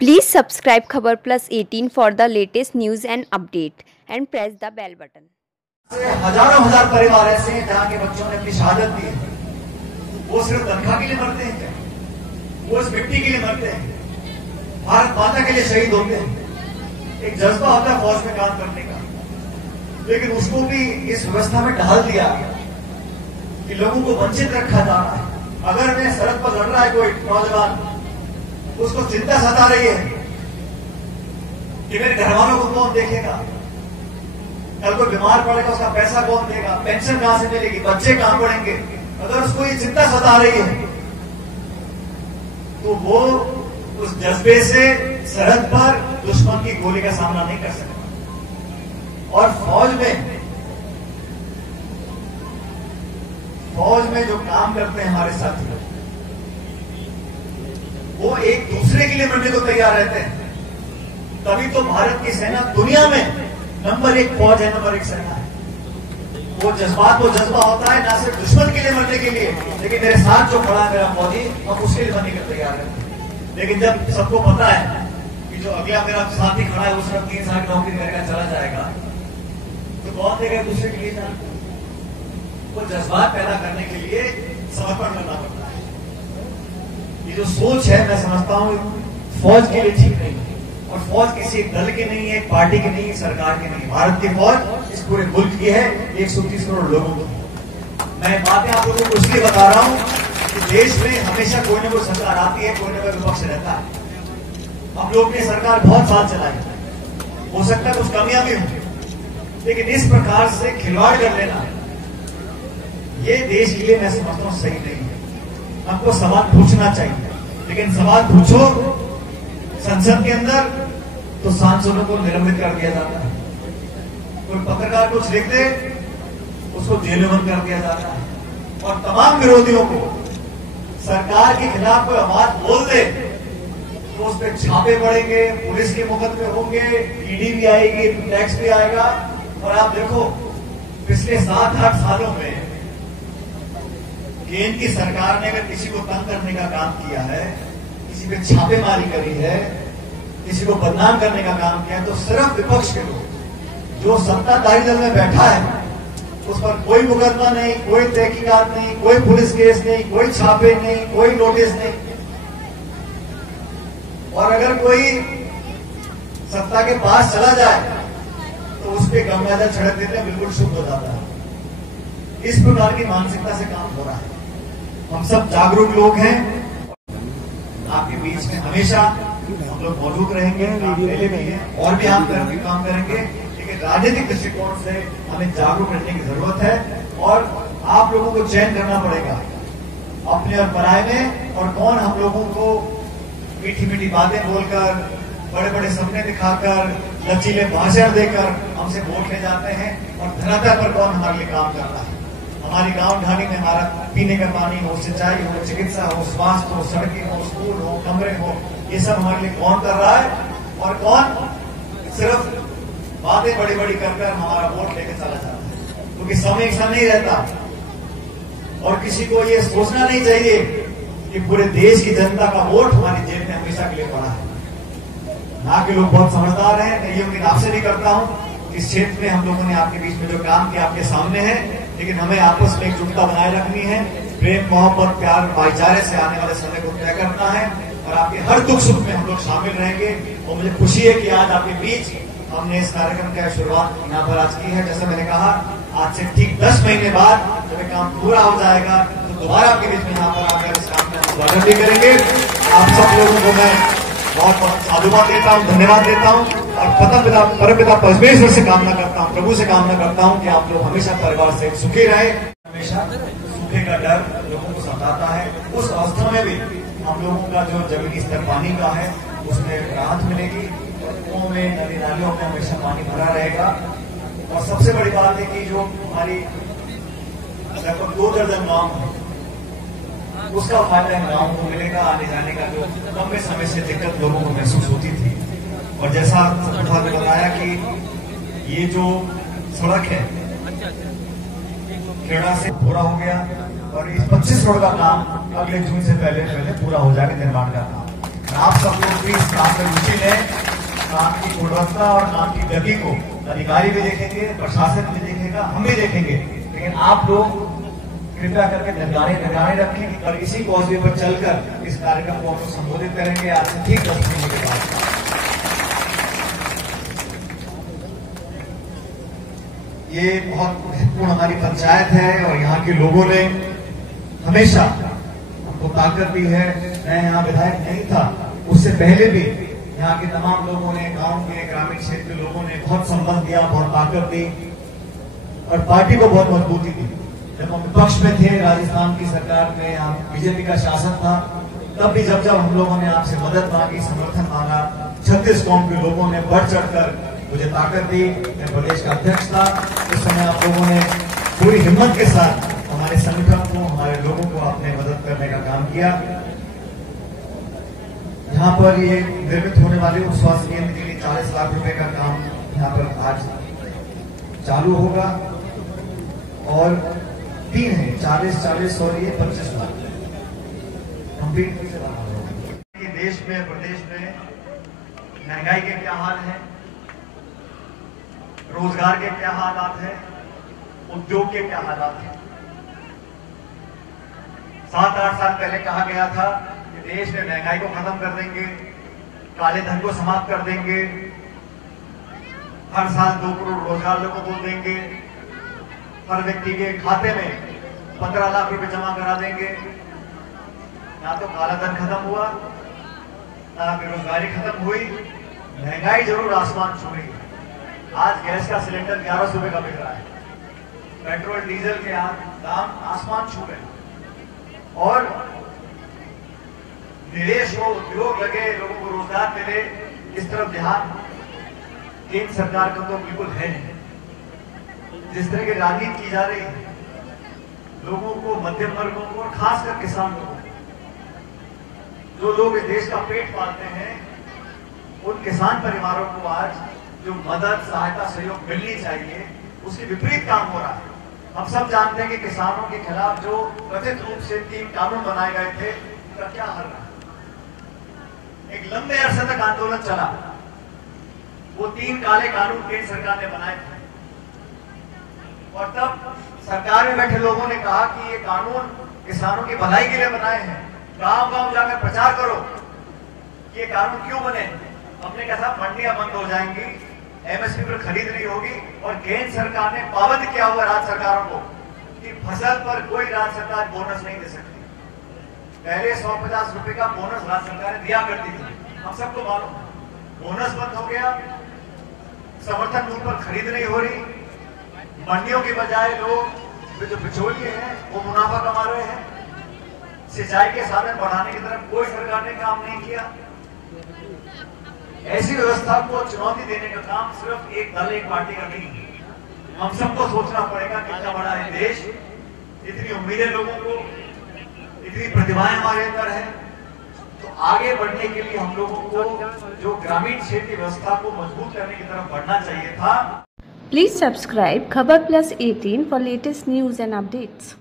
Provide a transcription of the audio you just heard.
Please subscribe Khabar Plus 18 for the latest news and update and press the bell button. हजारों हजार परिवार ऐसे हैं जहाँ के बच्चों ने अपनी शहादत दी है। वो सिर्फ तनख्वाह के लिए मरते हैं क्या? वो इस मिट्टी के लिए मरते हैं, भारत माता के लिए शहीद होते हैं। एक जज्बा होता है फौज में काम करने का, लेकिन उसको भी इस व्यवस्था में ढाल दिया कि लोगों को वंचित रखा जा रहा है। अगर मैं सरहद पर लड़ रहा है कोई नौजवान, उसको चिंता सता रही है कि मेरे घर वालों को कौन देखेगा, कल कोई बीमार पड़ेगा उसका पैसा कौन देगा, पेंशन कहां से मिलेगी, बच्चे कहां पढ़ेंगे। अगर उसको ये चिंता सता रही है तो वो उस जज्बे से सरहद पर दुश्मन की गोली का सामना नहीं कर सकता। और फौज में जो काम करते हैं हमारे साथी, वो एक दूसरे के लिए मरने को तैयार रहते हैं। तभी तो भारत की सेना दुनिया में नंबर 1 फौज है, नंबर 1 सेना है। वो जज्बा होता है ना सिर्फ दुश्मन के लिए मरने के लिए, लेकिन मेरे साथ जो खड़ा है मेरा फौजी, हम उसके लिए मरने को तैयार रहते हैं। लेकिन जब सबको पता है कि जो अगला मेरा साथी खड़ा है वो सिर्फ 3 साल की नौकरी करके चला जाएगा, तो कौन देगा दूसरे के लिए जान? वो जज्बात पैदा करने के लिए समर्पण करना पड़ता है। ये जो सोच है, मैं समझता हूं फौज के लिए ठीक नहीं है। और फौज किसी एक दल की नहीं है, एक पार्टी की नहीं है, सरकार की नहीं है। भारत की फौज इस पूरे मुल्क की है, 130 करोड़ लोगों की। मैं बातें आप लोगों को इसलिए बता रहा हूं कि देश में हमेशा कोई ना कोई सरकार आती है, कोई ना कोई विपक्ष रहता है। हम लोग ने सरकार बहुत साल चलाई, हो सकता है कुछ कमियां भी हों, लेकिन इस प्रकार से खिलवाड़ कर लेना ये देश के लिए मैं समझता हूं सही नहीं है। हमको सवाल पूछना चाहिए, लेकिन सवाल पूछो संसद के अंदर तो सांसदों को निलंबित कर दिया जाता है। कोई पत्रकार कुछ लिख दे, उसको जेल में बंद कर दिया जाता है। और तमाम विरोधियों को सरकार के खिलाफ कोई आवाज बोल दे तो उस पर छापे पड़ेंगे, पुलिस के मुकदमे होंगे, ईडी भी आएगी, टैक्स भी आएगा। और आप देखो पिछले 7-8 सालों में केंद्र की सरकार ने अगर किसी को तंग करने का काम किया है, किसी पे छापेमारी करी है, किसी को बदनाम करने का काम किया है, तो सिर्फ विपक्ष के लोग जो सत्ताधारी दल में बैठा है उस पर कोई मुकदमा नहीं, कोई तहकीकात नहीं, कोई पुलिस केस नहीं, कोई छापे नहीं, कोई नोटिस नहीं। और अगर कोई सत्ता के पास चला जाए तो उस पर गंगाजल छिड़क देते हैं, बिल्कुल शुद्ध हो जाता है। इस प्रकार की मानसिकता से काम हो रहा है। हम सब जागरूक लोग हैं, आपके बीच में हमेशा हम लोग मौजूद रहेंगे, और भी हम काम करेंगे, लेकिन राजनीतिक दृष्टिकोण से हमें जागरूक रहने की जरूरत है। और आप लोगों को चयन करना पड़ेगा अपने और पराये में, और कौन हम लोगों को मीठी मीठी बातें बोलकर, बड़े बड़े सपने दिखाकर, लचीले भाषण देकर हमसे वोट ले जाते हैं, और धरातल पर कौन हमारे लिए काम कर रहा है। हमारी गांव ढाणी में हमारा पीने का पानी हो, सिंचाई हो, चिकित्सा हो, स्वास्थ्य हो, सड़कें हो, स्कूल हो, कमरे हो, ये सब हमारे लिए कौन कर रहा है, और कौन सिर्फ बातें बड़ी बड़ी कर हमारा वोट लेकर चला जाता है। क्योंकि समय एक सा नहीं रहता, और किसी को ये सोचना नहीं चाहिए कि पूरे देश की जनता का वोट हमारी जेब में हमेशा के लिए पड़ा है। यहाँ के लोग बहुत समझदार हैं। मैं ये उम्मीद आपसे भी करता हूँ कि इस क्षेत्र में हम लोगों ने आपके बीच में जो काम किया आपके सामने है, लेकिन हमें आपस में एकजुटता बनाए रखनी है। प्रेम, मोहब्बत, प्यार, भाईचारे से आने वाले समय को तय करना है, और आपके हर दुख सुख में हम लोग शामिल रहेंगे। और मुझे खुशी है कि आज आपके बीच हमने इस कार्यक्रम की शुरुआत यहाँ पर आज की है। जैसे मैंने कहा, आज से ठीक 10 महीने बाद जब ये काम पूरा हो जाएगा तो दोबारा आपके बीच में यहाँ पर आकर इस काम का स्वागत भी करेंगे। आप सब लोगों को मैं बहुत बहुत साधुवाद देता हूँ, धन्यवाद देता हूँ, और परमपिता परमेश्वर से कामना करता हूँ, प्रभु से कामना करता हूँ कि आप लोग हमेशा परिवार से सुखी रहे। हमेशा सूखे का डर लोगों को सताता है, उस अवस्था में भी हम लोगों का जो जमीनी स्तर पानी का है उसमें राहत मिलेगी। कुओं में, नदी नालियों में हमेशा पानी भरा रहेगा। और सबसे बड़ी बात है कि जो हमारी लगभग 2 दर्जन गांव है, उसका फायदा गांव को मिलेगा। आने जाने का जो लंबे समय से दिक्कत लोगों को महसूस होती थी, और जैसा सत्रधार ने बताया कि ये जो सड़क है खेड़ा से पूरा हो गया, और इस 25 रोड का काम अगले जून से पहले पूरा हो जाएगा, निर्माण का काम। आप सब लोग भी इस काम में रुचि लें। काम की गुणवत्ता और काम की गति को अधिकारी भी देखेंगे, प्रशासन भी देखेगा, हम भी देखेंगे, लेकिन आप लोग कृपया करके निगरानी रखें कि कल इसी कॉजवे पर चलकर इस कार्यक्रम को हम लोग संबोधित करेंगे आज से ठीक 10 महीने के बाद। ये बहुत महत्वपूर्ण हमारी पंचायत है और यहाँ के लोगों ने हमेशा हमको ताकत दी है। मैं यहाँ विधायक नहीं था, उससे पहले भी यहाँ के तमाम लोगों ने, गांव के ग्रामीण क्षेत्र के लोगों ने बहुत संबल दिया, बहुत ताकत दी और पार्टी को बहुत मजबूती दी। जब हम विपक्ष में थे, राजस्थान की सरकार में, यहाँ बीजेपी का शासन था, तब भी जब हम लोगों ने आपसे मदद मांगी, समर्थन मांगा, 36 कौम के लोगों ने बढ़ चढ़कर मुझे ताकत दी। मैं प्रदेश का अध्यक्ष था, उस समय आप लोगों ने पूरी हिम्मत के साथ हमारे संगठन को, हमारे लोगों को आपने मदद करने का काम किया। यहाँ पर ये निर्मित होने वाले उप स्वास्थ्य केंद्र के लिए 40 लाख रुपए का काम यहाँ पर आज चालू होगा और 3 है, 40 और ये 25 लाख कंप्लीट से बना होगा। देश में, प्रदेश में महंगाई के क्या हाल है, रोजगार के क्या हालात है, उद्योग के क्या हालात है। 7-8 साल पहले कहा गया था कि देश में महंगाई को खत्म कर देंगे, काले धन को समाप्त कर देंगे, हर साल 2 करोड़ रोजगार लोगों को देंगे, हर व्यक्ति के खाते में 15 लाख रुपए जमा करा देंगे। ना तो काला धन खत्म हुआ, ना बेरोजगारी खत्म हुई, महंगाई जरूर आसमान छू रही है। आज गैस का सिलेंडर 1100 रुपए का बिक रहा है, पेट्रोल डीजल के दाम आसमान छू रहे और निवेश हो, उद्योग लगे, लोगों को रोजगार मिले, इस तरफ ध्यान केंद्र सरकार का तो बिल्कुल है नहीं। जिस तरह की राजनीति की जा रही है, लोगों को, मध्यम वर्गों को और खासकर किसानों को, जो लोग इस देश का पेट पालते हैं, उन किसान परिवारों को आज जो मदद, सहायता, सहयोग मिलनी चाहिए, उसके विपरीत काम हो रहा है। हम सब जानते हैं कि किसानों के खिलाफ जो कथित रूप से 3 कानून बनाए गए थे, उनका क्या हल रहा। एक लंबे अरसे तक आंदोलन चला, वो 3 काले कानून केंद्र सरकार ने बनाए थे और तब सरकार में बैठे लोगों ने कहा कि ये कानून किसानों की भलाई के लिए बनाए हैं, गांव-गांव जाकर प्रचार करो कि ये कानून क्यों बने। हमने कहा मंडियां बंद हो जाएंगी, एमएसपी पर खरीद नहीं होगी और केंद्र सरकार ने पाबंद किया हुआ राज्य सरकारों को कि फसल पर कोई राज्य सरकार बोनस नहीं दे सकती। पहले 150 रुपए का बोनस राज्य सरकारें दिया करती थी, हम सबको मालूम है। बोनस बंद हो गया, समर्थन मूल्य पर खरीद नहीं हो रही, मंडियों के बजाय लोग जो बिचौलिए हैं वो मुनाफा कमा रहे हैं। सिंचाई के साधन बढ़ाने की तरफ कोई सरकार ने काम नहीं किया। ऐसी व्यवस्था को चुनौती देने का काम सिर्फ एक दल, एक पार्टी का नहीं है। हम सबको सोचना पड़ेगा कितना बड़ा है देश, इतनी उम्मीदें लोगों को, इतनी प्रतिभाएं हमारे अंदर है, तो आगे बढ़ने के लिए हम लोगों को जो ग्रामीण क्षेत्र की व्यवस्था को मजबूत करने की तरफ बढ़ना चाहिए था। Please subscribe Khabar Plus 18 for latest news and updates.